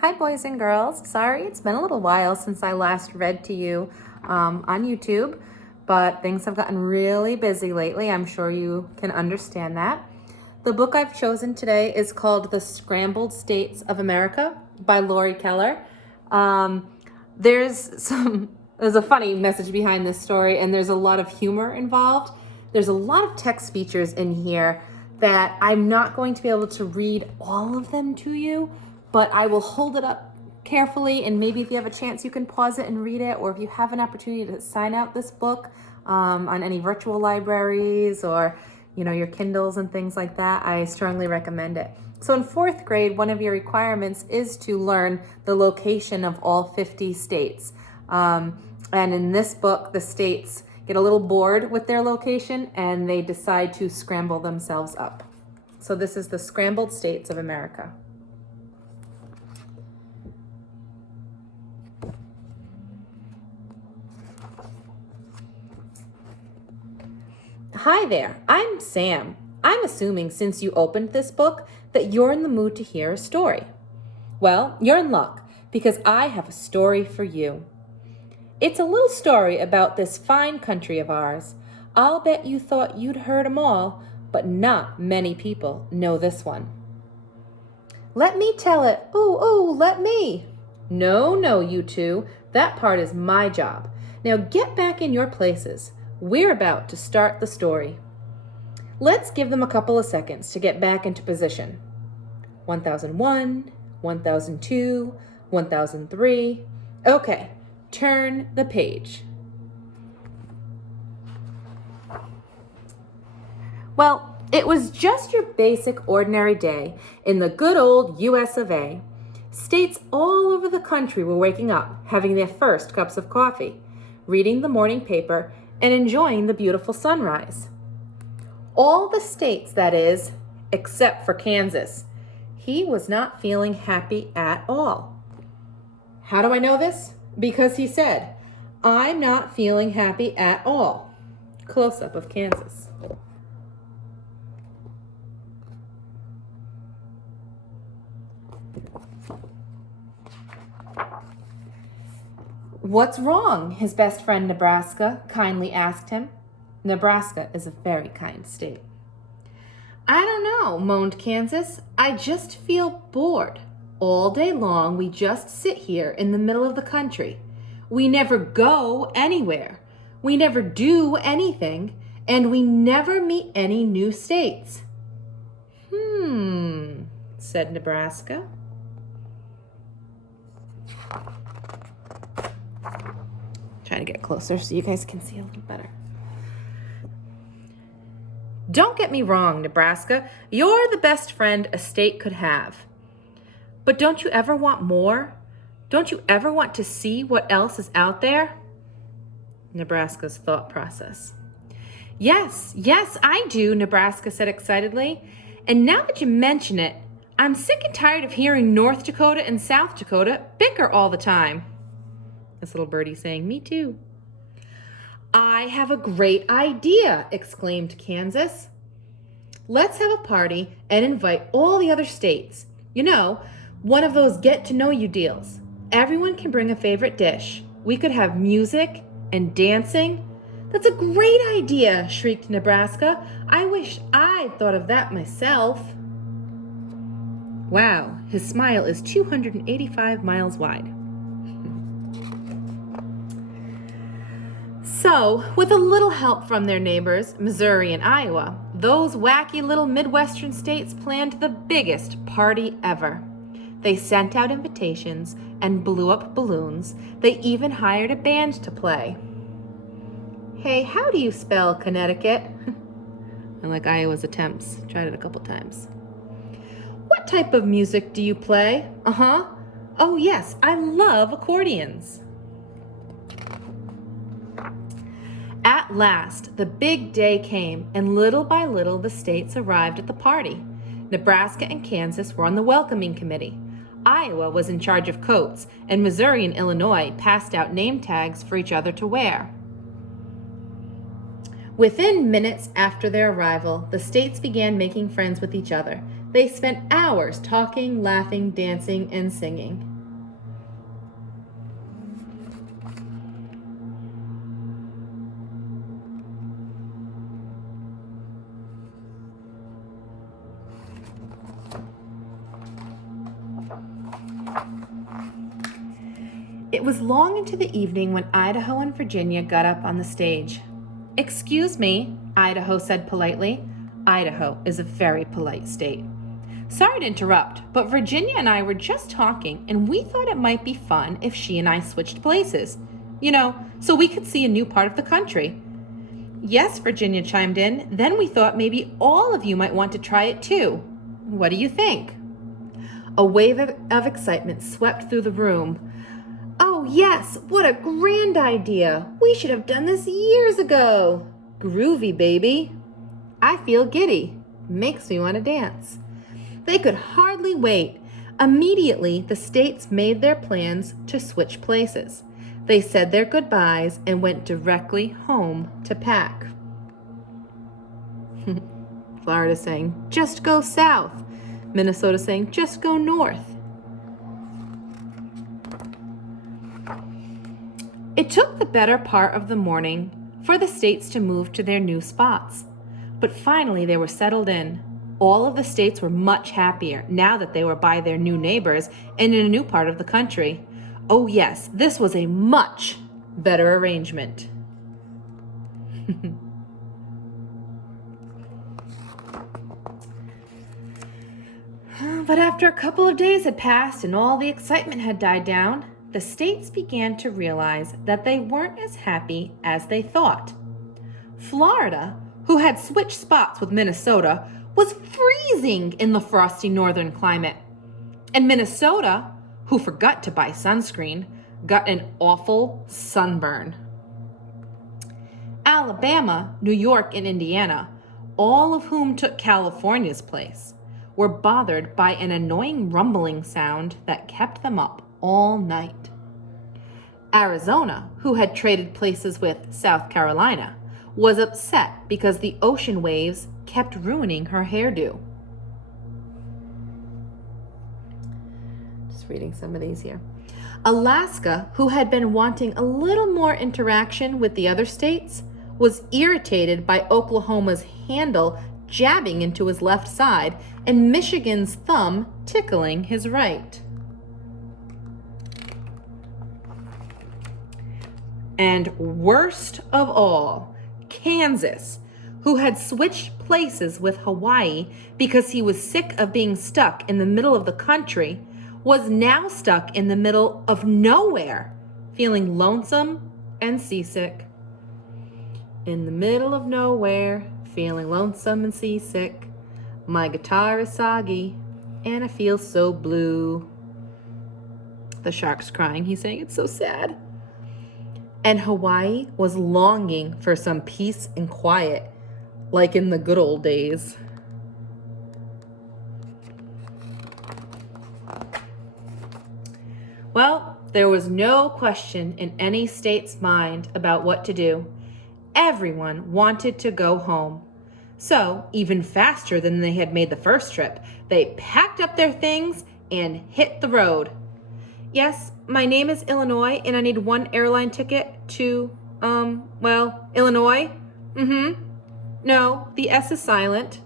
Hi, boys and girls. Sorry, it's been a little while since I last read to you on YouTube, but things have gotten really busy lately. I'm sure you can understand that. The book I've chosen today is called The Scrambled States of America by Laurie Keller. There's a funny message behind this story, and there's a lot of humor involved. There's a lot of text features in here that I'm not going to be able to read all of them to you, but I will hold it up carefully, and maybe if you have a chance you can pause it and read it, or if you have an opportunity to sign out this book on any virtual libraries or your Kindles and things like that, I strongly recommend it. So in 4th grade, one of your requirements is to learn the location of all 50 states. And in this book, the states get a little bored with their location and they decide to scramble themselves up. So this is the Scrambled States of America. Hi there, I'm Sam. I'm assuming since you opened this book that you're in the mood to hear a story. Well, you're in luck because I have a story for you. It's a little story about this fine country of ours. I'll bet you thought you'd heard 'em all, but not many people know this one. Let me tell it. Ooh, let me. No, you two. That part is my job. Now get back in your places. We're about to start the story. Let's give them a couple of seconds to get back into position. 1001, 1002, 1003. Okay, turn the page. Well, it was just your basic ordinary day in the good old US of A. States all over the country were waking up, having their first cups of coffee, reading the morning paper, and enjoying the beautiful sunrise. All the states, that is, except for Kansas. He was not feeling happy at all. How do I know this? Because he said, "I'm not feeling happy at all." Close-up of Kansas. What's wrong? His best friend Nebraska kindly asked him. Nebraska is a very kind state. I don't know, moaned Kansas. I just feel bored. All day long we just sit here in the middle of the country. We never go anywhere. We never do anything, and we never meet any new states. Said Nebraska. Trying to get closer so you guys can see a little better. Don't get me wrong, Nebraska. You're the best friend a state could have. But don't you ever want more? Don't you ever want to see what else is out there? Nebraska's thought process. Yes, I do, Nebraska said excitedly. And now that you mention it, I'm sick and tired of hearing North Dakota and South Dakota bicker all the time. This little birdie saying, me too. I have a great idea, exclaimed Kansas. Let's have a party and invite all the other states. One of those get-to-know-you deals. Everyone can bring a favorite dish. We could have music and dancing. That's a great idea, shrieked Nebraska. I wish I'd thought of that myself. Wow, his smile is 285 miles wide. So, with a little help from their neighbors, Missouri and Iowa, those wacky little Midwestern states planned the biggest party ever. They sent out invitations and blew up balloons. They even hired a band to play. Hey, how do you spell Connecticut? I like Iowa's attempts. Tried it a couple times. What type of music do you play? Oh yes, I love accordions. At last, the big day came, and little by little the states arrived at the party. Nebraska and Kansas were on the welcoming committee. Iowa was in charge of coats, and Missouri and Illinois passed out name tags for each other to wear. Within minutes after their arrival, the states began making friends with each other. They spent hours talking, laughing, dancing, and singing. It was long into the evening when Idaho and Virginia got up on the stage. "Excuse me," Idaho said politely. Idaho is a very polite state. "Sorry to interrupt, but Virginia and I were just talking, and we thought it might be fun if she and I switched places. So we could see a new part of the country." "Yes," Virginia chimed in. "Then we thought maybe all of you might want to try it too. What do you think?" A wave of excitement swept through the room. "Oh, yes, what a grand idea. We should have done this years ago. Groovy, baby. I feel giddy. Makes me want to dance." They could hardly wait. Immediately, the states made their plans to switch places. They said their goodbyes and went directly home to pack. Florida saying, "Just go south." Minnesota saying, "Just go north." It took the better part of the morning for the states to move to their new spots. But finally they were settled in. All of the states were much happier now that they were by their new neighbors and in a new part of the country. Oh yes, this was a much better arrangement. But after a couple of days had passed and all the excitement had died down, the states began to realize that they weren't as happy as they thought. Florida, who had switched spots with Minnesota, was freezing in the frosty northern climate. And Minnesota, who forgot to buy sunscreen, got an awful sunburn. Alabama, New York, and Indiana, all of whom took California's place, were bothered by an annoying rumbling sound that kept them up all night. Arizona, who had traded places with South Carolina, was upset because the ocean waves kept ruining her hairdo. Just reading some of these here. Alaska, who had been wanting a little more interaction with the other states, was irritated by Oklahoma's handle jabbing into his left side and Michigan's thumb tickling his right. And worst of all, Kansas, who had switched places with Hawaii because he was sick of being stuck in the middle of the country, was now stuck in the middle of nowhere, feeling lonesome and seasick. In the middle of nowhere, feeling lonesome and seasick. My guitar is soggy, and I feel so blue. The shark's crying. He's saying it's so sad. And Hawaii was longing for some peace and quiet, like in the good old days. Well, there was no question in any state's mind about what to do. Everyone wanted to go home. So, even faster than they had made the first trip, they packed up their things and hit the road. "Yes, my name is Illinois, and I need one airline ticket to, Illinois? No, the S is silent.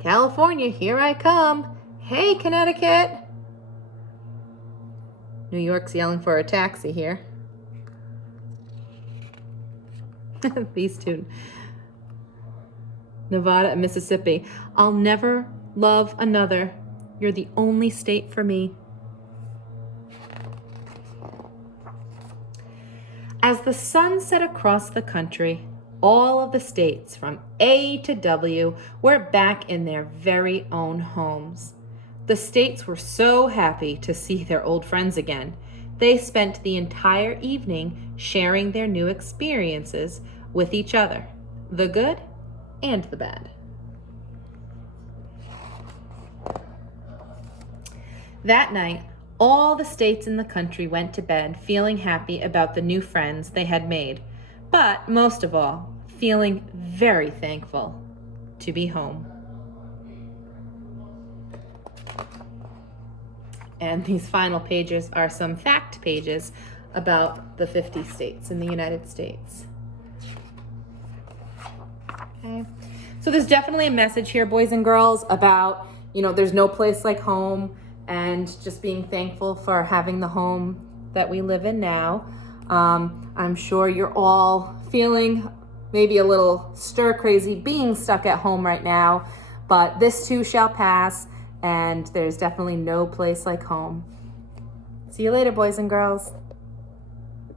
California, here I come. Hey, Connecticut." New York's yelling for a taxi here. These two. Nevada and Mississippi. "I'll never love another. You're the only state for me." As the sun set across the country, all of the states from A to W were back in their very own homes. The states were so happy to see their old friends again. They spent the entire evening sharing their new experiences with each other, the good and the bad. That night, all the states in the country went to bed feeling happy about the new friends they had made, but most of all, feeling very thankful to be home. And these final pages are some fact pages about the 50 states in the United States. Okay. So there's definitely a message here, boys and girls, about, there's no place like home, and just being thankful for having the home that we live in now. I'm sure you're all feeling maybe a little stir crazy being stuck at home right now, but this too shall pass, and there's definitely no place like home. See you later, boys and girls.